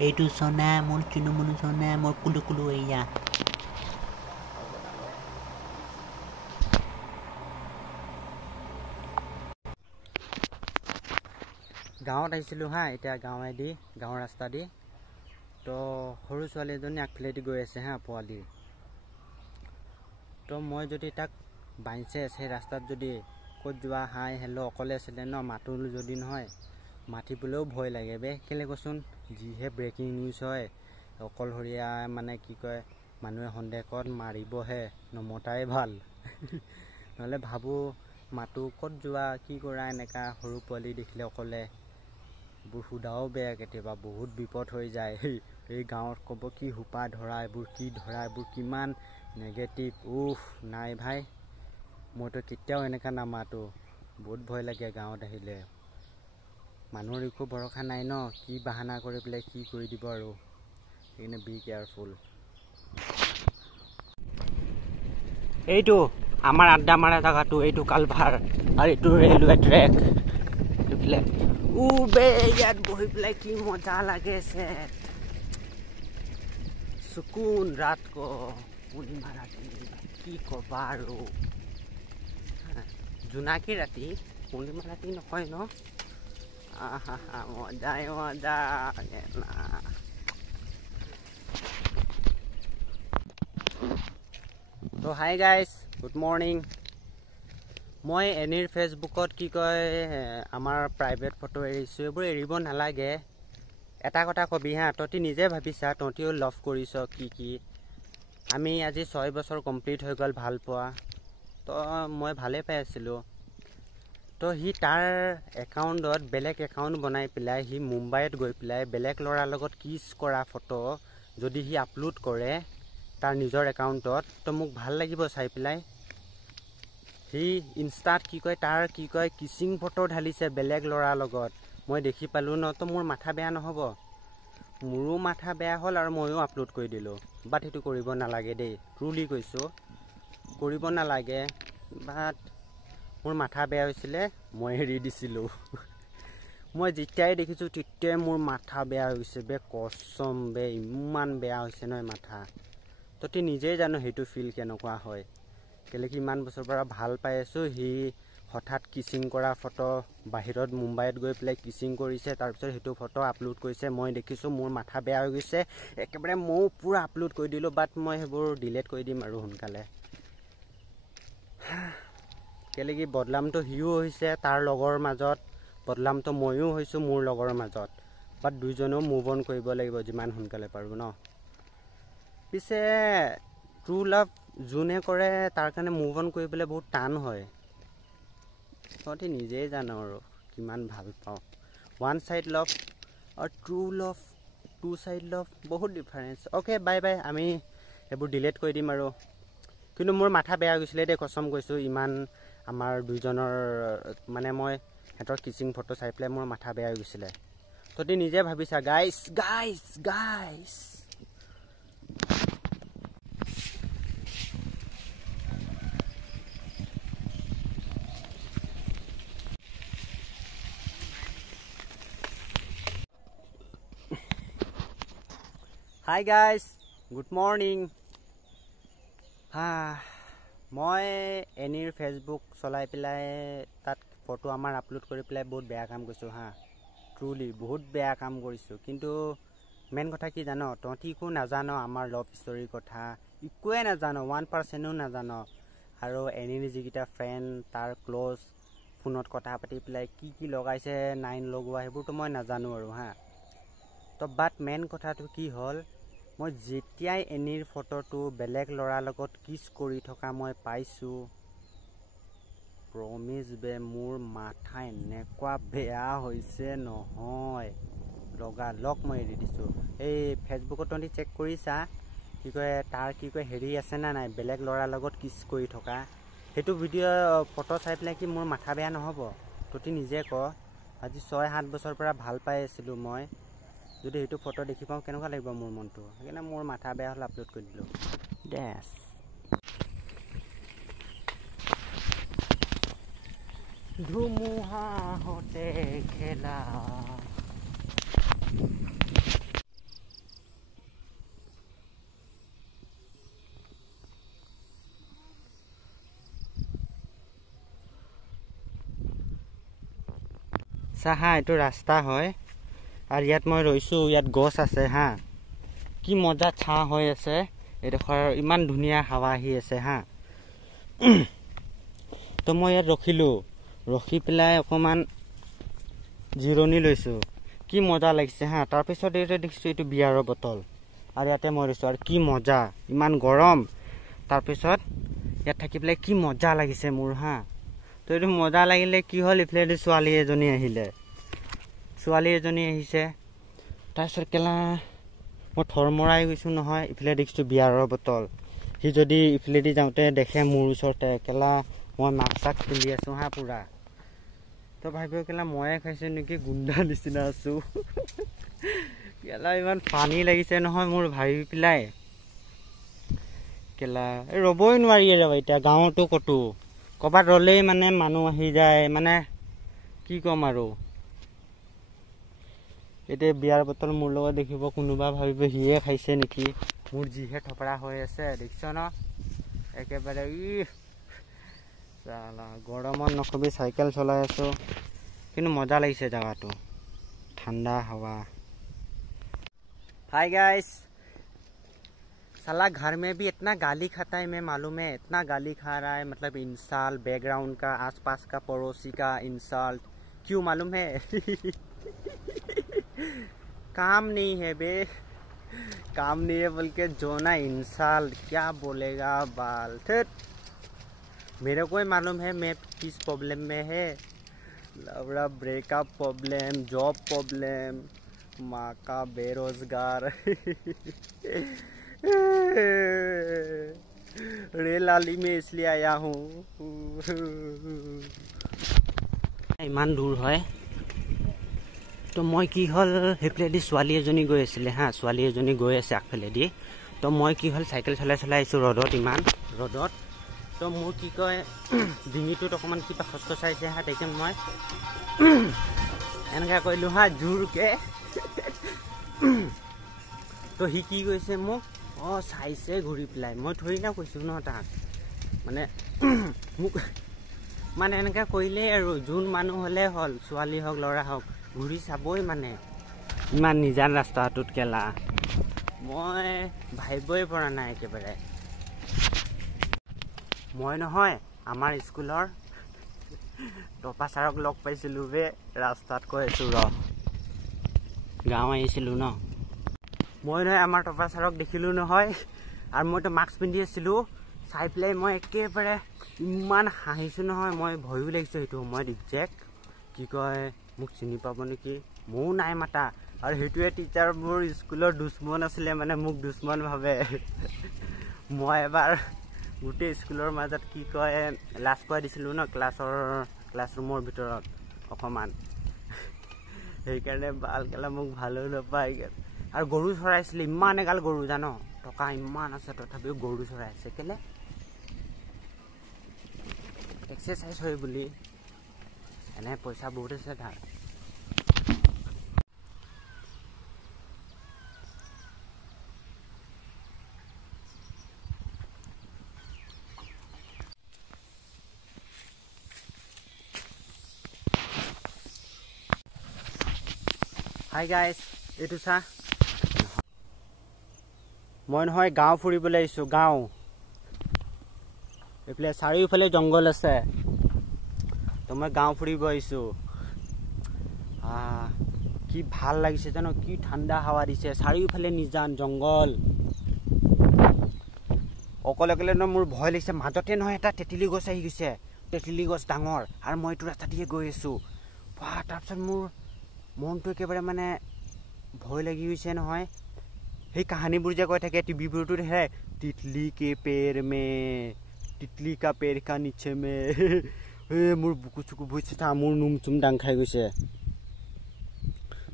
এইটো সোনা মোৰ চুনুমুনু সোনা মোৰ কুলু কুলু এয়া গাঁৱত আহিছিলোঁ হা এতিয়া গাঁৱৰ ৰাস্তা দি তো সৰু ছোৱালী এজনী আগফালেদি গৈ আছে হা পোৱালি তো মই যদি তাক বাইছে সেই ৰাস্তাত যদি ক'ত যোৱা হাই হেল্ল' অকলে আছিলে ন মাতো যদি নহয় মাতিবলৈও ভয় লাগে বে কেলে কচোন যিহে ব্ৰেকিং নিউজ হয় অকলশৰীয়া মানে কি কয় মানুহে সন্দেহ ক'ত মাৰিবহে নমতাই ভাল নহ'লে ভাবোঁ মাতো ক'ত যোৱা কি কৰা এনেকা সৰু পোৱালি দেখিলে অকলে এইবোৰ সোধাও বেয়া কেতিয়াবা বহুত বিপদ হৈ যায় এই গাঁৱত ক'ব কি সোপা ধৰা এইবোৰ কি ধৰা এইবোৰ কিমান নেগেটিভ নাই ভাই মইতো কেতিয়াও এনেকা নামাতো বহুত ভয় লাগে গাঁৱত আহিলে মানুহৰ একো ভৰসা নাই ন কি বাহানা কৰি পেলাই কি কৰি দিব আৰু সেইকাৰণে বি কেয়াৰফুল এইটো আমাৰ আড্ডা মাৰা জেগাটো এইটো কালভাৰ আৰু এইটো ৰেলৱে ট্ৰেক এইফালে বে ইয়াত বহি পেলাই কি মজা লাগেছে সুকুন ৰাত কো পূৰ্ণিমা ৰাতি কি ক'বা আৰু জোনাকী ৰাতি পূৰ্ণিমা ৰাতি নহয় ন মজাই মজা তো হাই গাইজ গুড মৰ্ণিং মই এনিৰ ফেচবুকত কি কয় আমাৰ প্ৰাইভেট ফটো এৰিছোঁ এইবোৰ এৰিব নালাগে এটা কথা কবি হা তহঁতি নিজে ভাবিছা তহঁতিও লভ কৰিছ কি আমি আজি 6 বছৰ কমপ্লিট হৈ গ'ল ভাল পোৱা তো মই ভালে পাই আছিলোঁ তো সি তাৰ একাউণ্টত বেলেগ একাউণ্ট বনাই পেলাই সি মুম্বাইত গৈ পেলাই বেলেগ ল'ৰাৰ লগত কিছ কৰা ফটো যদি সি আপলোড কৰে তাৰ নিজৰ একাউণ্টত তো মোক ভাল লাগিব চাই পেলাই সি ইনষ্টাত কি কয় তাৰ কি কয় কিছিং ফটো ঢালিছে বেলেগ ল'ৰাৰ লগত মই দেখি পালোঁ ন তো মোৰ মাথা বেয়া নহ'ব মোৰো মাথা বেয়া হ'ল আৰু ময়ো আপলোড কৰি দিলোঁ বাট সেইটো কৰিব নালাগে দেই ট্ৰুলি কৈছোঁ কৰিব নালাগে বাট মোৰ মাথা বেয়া হৈছিলে মই এৰি দিছিলোঁ মই যেতিয়াই দেখিছোঁ তেতিয়াই মোৰ মাথা বেয়া হৈছে বে কসম বে ইমান বেয়া হৈছে নহয় মাথা তহঁতি নিজেই জানো সেইটো ফিল কেনেকুৱা হয় কেলে কি ইমান বছৰৰ পৰা ভাল পাই আছোঁ সি হঠাৎ কিছিং কৰা ফটো বাহিৰত মুম্বাইত গৈ পেলাই কিছিং কৰিছে তাৰপিছত সেইটো ফটো আপলোড কৰিছে মই দেখিছোঁ মোৰ মাথা বেয়া হৈ গৈছে একেবাৰে ময়ো পূৰা আপলোড কৰি দিলোঁ বাট মই সেইবোৰ ডিলেট কৰি দিম আৰু সোনকালে কেলে কি বদলামটো সিও হৈছে তাৰ লগৰ মাজত বদলামটো ময়ো হৈছোঁ মোৰ লগৰ মাজত বাট দুইজনেও মুভ অন কৰিব লাগিব যিমান সোনকালে পাৰোঁ ন পিছে ট্ৰু লাভ যোনে কৰে তাৰ কাৰণে মুভ অন কৰিবলৈ বহুত টান হয় তহঁতি নিজেই জানো আৰু কিমান ভাল পাওঁ ওৱান ছাইড লাভ আৰু ট্ৰু লাভ টু ছাইড লাভ বহুত ডিফাৰেঞ্চ অ'কে বাই বাই আমি এইবোৰ ডিলেট কৰি দিম আৰু কিন্তু মোৰ মাথা বেয়া গৈছিলে দেই কসম কৈছোঁ ইমান আমাৰ দুইজনৰ মানে মই সিহঁতৰ কিছিং ফটো চাই পেলাই মোৰ মাথা বেয়া হৈ গৈছিলে তহঁতি নিজে ভাবিছা guys hi guys good morning মই এনিৰ ফেচবুক চলাই পেলাই তাত ফটো আমাৰ আপলোড কৰি পেলাই বহুত বেয়া কাম কৰিছোঁ ট্ৰুলি বহুত বেয়া কাম কৰিছোঁ কিন্তু মেইন কথা কি জানো তহঁতি একো নাজানো আমাৰ লাভ ষ্টৰীৰ কথা একোৱে নাজানো 1% নাজানো আৰু এনিৰ যিকেইটা ফ্ৰেণ্ড তাৰ ক্ল'জ ফোনত কথা পাতি পেলাই কি লগাইছে নাইন লগোৱা সেইবোৰতো মই নাজানো আৰু তো বাট মেইন কথাটো কি হ'ল মই যেতিয়াই এনিৰ ফটোটো বেলেগ ল'ৰাৰ লগত কিছ কৰি থকা মই পাইছোঁ প্ৰমিজ বে মোৰ মাথা এনেকুৱা বেয়া হৈছে নহয় লগালগ মই এৰি দিছোঁ এই ফেচবুকত তহঁতি চেক কৰিছা কি কয় তাৰ কি কয় হেৰি আছে না নাই বেলেগ ল'ৰাৰ লগত কিছ কৰি থকা সেইটো ভিডিঅ' ফটো চাই পেলাই কি মোৰ মাথা বেয়া নহ'ব তহঁতি নিজে ক আজি 6-7 বছৰৰ পৰা ভাল পাই আছিলোঁ মই যদি সেইটো ফটো দেখি পাওঁ কেনেকুৱা লাগিব মোৰ মনটো সেইকাৰণে মোৰ মাথা বেয়া হ'ল আপলোড কৰি দিলোঁ ডেছ ধুমুহা হতে খেলা চা হা এইটো ৰাস্তা হয় আৰু ইয়াত মই ৰৈছোঁ ইয়াত গছ আছে হা কি মজা ছাঁ হৈ আছে এইডোখৰ ইমান ধুনীয়া হাৱা আহি আছে হা তো মই ইয়াত ৰখি পেলাই অকণমান জিৰণি লৈছোঁ কি মজা লাগিছে হা তাৰপিছত এইটো দেখিছোঁ এইটো বিয়াৰৰ বটল আৰু ইয়াতে মই ৰৈছোঁ আৰু কি মজা ইমান গৰম তাৰপিছত ইয়াত থাকি পেলাই কি মজা লাগিছে মোৰ হা তো এইটো মজা লাগিলে কি হ'ল ইফালেদি ছোৱালী এজনী আহিছে তাৰপিছত কেলা মই থৰমৰাই গৈছোঁ নহয় ইফালে দেখিছোঁ বিয়াৰৰ বটল সি যদি ইফালেদি যাওঁতে দেখে মোৰ ওচৰতে কেলা মই মাস্ক চাক পিন্ধি আছোঁ হা পুৰা তো ভাবিব কেলা ময়ে খাইছোঁ নেকি গুণ্ডা নিচিনা আছোঁ কেলা ইমান পানী লাগিছে নহয় মোৰ ভাবি পেলাই কেলা ৰ'বই নোৱাৰি ৰ'ব এতিয়া গাঁৱতো ক'ৰবাত ৰ'লেই মানে মানুহ আহি যায় মানে কি ক'ম আৰু এতিয়া বিয়াৰ বটল মোৰ লগত দেখিব কোনোবা ভাবিব সিয়ে খাইছে নেকি মোৰ যিহে থপৰা হৈ আছে দেখিছ ন একেবাৰে গৰমত নকবি চাইকেল চলাই আছোঁ কিন্তু মজা লাগিছে জেগাটো ঠাণ্ডা হাৱা हाय गाइस साला घर में भी इतना गाली खाता है मैं मालूम है इतना गाली खा रहा है मतलब इंसाल बैकग्राउंड का आसपास का पड़ोसी का इंसाल्ट क्यों मालूम है काम नहीं है बे काम नहीं है बोल के जो ना इंसाल क्या बोलेगा बाल ठट मेरे को ही मालूम है मैं किस प्रॉब्लम में है लवड़ा ब्रेकअप प्रॉब्लम जॉब प्रॉब्लम माँ का बेरोजगार रेलाली में इसलिए आया हूँ इमान दूर है तो मैं कि हल हेफालेदी छोৱালী এজনী গৈ আছিলে হা ছোৱালী এজনী গৈ আছে আগফালেদি তো মই কি হল চাইকেল চলাই আহিছোঁ ৰ'দত ইমান ৰ'দত তো মোৰ কি কয় ডিঙিটোত অকণমান কিবা খচখচাইছে হা তেতিয়া মই এনেকৈ কৰিলোঁ হা জোৰকৈ তো সি কি কৈছে মোক চাইছে ঘূৰি পেলাই মই থৈ না কৈছোঁ ন তাক মানে মোক মানে এনেকৈ কৰিলেই আৰু যোন মানুহ হ'লে হ'ল ছোৱালী হওক ল'ৰা হওক ঘূৰি চাবই মানে ইমান নিজান ৰাস্তাটোত কেলা মই ভাবিবই পৰা নাই একেবাৰে মই নহয় আমাৰ স্কুলৰ টপা ছাৰক লগ পাইছিলোঁ বে ৰাস্তাত কৈ আছোঁ গাঁও আহিছিলোঁ ন মই নহয় আমাৰ টপা ছাৰক দেখিলোঁ নহয় আৰু মইতো মাস্ক পিন্ধি আছিলোঁ চাই পেলাই মই একেবাৰে ইমান হাঁহিছোঁ নহয় মই ভয়ো লাগিছোঁ সেইটো সময়ত একজেক্ট কি কয় মোক চিনি পাব নেকি ময়ো নাই মাতা আৰু সেইটোৱে টিচাৰ মোৰ স্কুলৰ দুশ্মন আছিলে মানে মোক দুশ্মন ভাবে মই এবাৰ গোটেই স্কুলৰ মাজত কি কয় লাজ কৰাই দিছিলোঁ ন ক্লাছৰুমৰ ভিতৰত অকণমান সেইকাৰণে বাল কেলা মোক ভালো নাপায় আৰু গৰু চৰাইছিলে ইমান এগাল গৰু জানো টকা ইমান আছে তথাপিও গৰু চৰাই আছে কেলে এক্সাৰচাইজ হয় বুলি এনে পইচা বহুত আছে তাৰ হাই গাইজ এইটো চা মই নহয় গাঁও ফুৰিবলৈ আহিছোঁ গাঁও এইফালে চাৰিওফালে জংঘল আছে তো মই গাঁও ফুৰিব আহিছোঁ কি ভাল লাগিছে জানো কি ঠাণ্ডা হাৱা দিছে চাৰিওফালে নিজান জংঘল অকলে অকলে ন মোৰ ভয় লাগিছে মাজতে নহয় এটা তেঁতেলী গছ আহি গৈছে তেঁতেলী গছ ডাঙৰ আৰু মই এইটো ৰাস্তা দিয়ে গৈ আছোঁ তাৰপিছত মোৰ মনটো একেবাৰে মানে ভয় লাগি গৈছে নহয় সেই কাহিনীবোৰ যে কৈ থাকে টিভিবোৰতো দেখে তিতলি কে পেৰ মে তিতলি কা পেৰ কা নিচে মে মোৰ বুকু চুকু ভুইছে মোৰ নুম চুম ডাং খাই গৈছে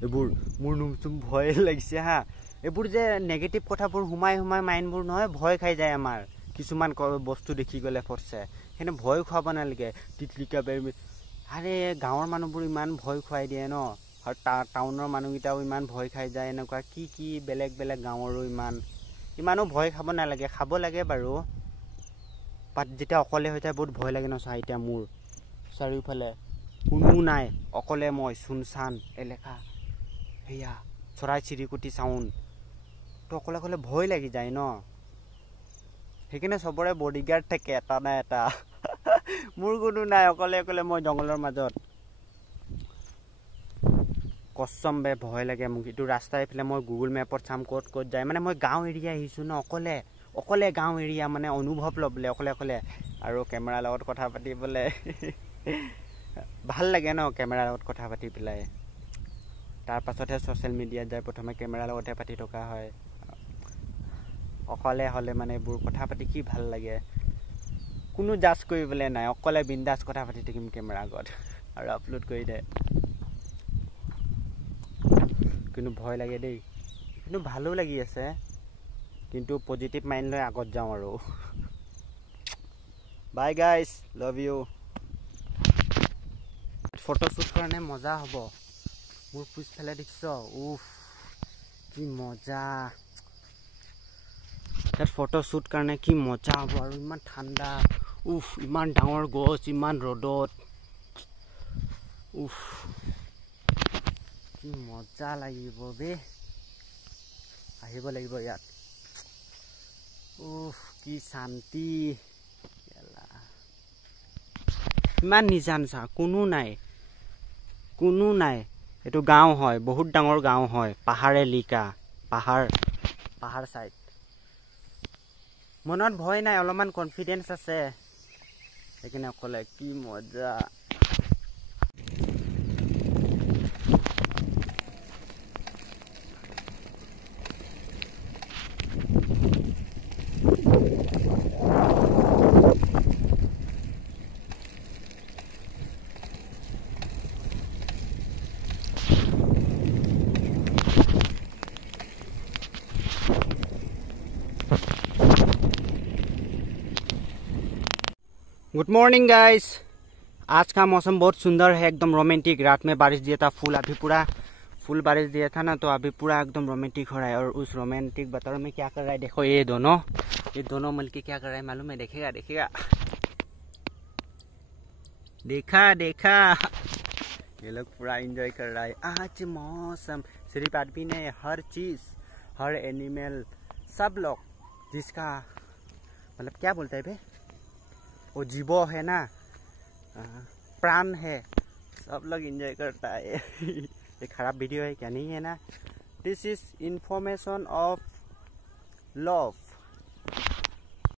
এইবোৰ মোৰ নুম চুম ভয় লাগিছে হা এইবোৰ যে নেগেটিভ কথাবোৰ সোমাই মাইণ্ডবোৰ নহয় ভয় খাই যায় আমাৰ কিছুমান বস্তু দেখি গ'লে ফৰছে সেইকাৰণে ভয় খুৱাব নালাগে তিতলি কা পেৰ মে আৰে গাঁৱৰ মানুহবোৰ ইমান ভয় খুৱাই দিয়ে ন আৰু টাউনৰ মানুহকেইটাও ইমান ভয় খাই যায় এনেকুৱা কি বেলেগ বেলেগ গাঁৱৰো ইমানো ভয় খাব নালাগে খাব লাগে বাৰু বাট যেতিয়া অকলে হৈ যায় বহুত ভয় লাগে ন চা এতিয়া মোৰ চাৰিওফালে কোনো নাই অকলে মই শুনশান এলেকা হেয়া চৰাই চিৰিকটি চাউণ্ড তো অকলে অকলে ভয় লাগি যায় ন সেইকাৰণে চবৰে বডিগাৰ্ড থাকে এটা না এটা মোৰ কোনো নাই অকলে অকলে মই জংগলৰ মাজত কসম বে ভয় লাগে মোক ইটো ৰাস্তা এফালে মই গুগল মেপত চাম ক'ত ক'ত যায় মানে মই গাঁও এৰিয়া আহিছোঁ ন অকলে অকলে গাঁও এৰিয়া মানে অনুভৱ ল'বলৈ অকলে অকলে আৰু কেমেৰাৰ লগত কথা পাতিবলৈ ভাল লাগে ন কেমেৰাৰ লগত কথা পাতি পেলাই তাৰ পাছতহে ছ'চিয়েল মিডিয়াত যায় প্ৰথমে কেমেৰাৰ লগতে পাতি থকা হয় অকলে হ'লে মানে এইবোৰ কথা পাতি কি ভাল লাগে কোনো জাজ কৰিবলৈ নাই অকলে বিন্দাছ কথা পাতি থাকিম কেমেৰাৰ আগত আৰু আপলোড কৰি দে কিন্তু ভয় লাগে দেই কিন্তু ভালো লাগি আছে কিন্তু পজিটিভ মাইণ্ড লৈ আগত যাওঁ আৰু বাই গাইজ লাভ ইউ ফটোশ্বুট কাৰণে মজা হ'ব মোৰ পিছফালে দেখিছ উফ কি মজা ইয়াত ফটোশ্বুট কাৰণে কি মজা হ'ব আৰু ইমান ঠাণ্ডা উফ ইমান ডাঙৰ গছ ইমান ৰ'দত উফ কি মজা লাগিব বে আহিব লাগিব ইয়াত উফ কি শান্তি ইমান নিজান চা কোনো নাই এইটো গাঁও হয় বহুত ডাঙৰ গাঁও হয় পাহাৰ এলেকা পাহাৰ সাইড মনত ভয় নাই অলপমান কনফিডেন্স আছে সেইকাৰণে অকলে কি মজা गुड मॉर्निंग गाइस आज का मौसम बहुत सुंदर है एकदम रोमांटिक रात में बारिश दिया था अभी पूरा फुल बारिश दिया था ना तो अभी पूरा एकदम रोमांटिक हो रहा है और उस रोमांटिक वातावरण में क्या कर रहा है देखो ये दोनों मिलके क्या कर रहा है मालूम है देखेगा देखा ये लोग पूरा एंजॉय कर रहा है आज मौसम सिर्फ आदमी ने हर चीज हर एनिमल सब लोग जिसका मतलब क्या बोलता है बे वो जीवो है ना प्राण है सब लोग एंजॉय करता है ये खराब वीडियो है क्या नहीं है ना this is information of love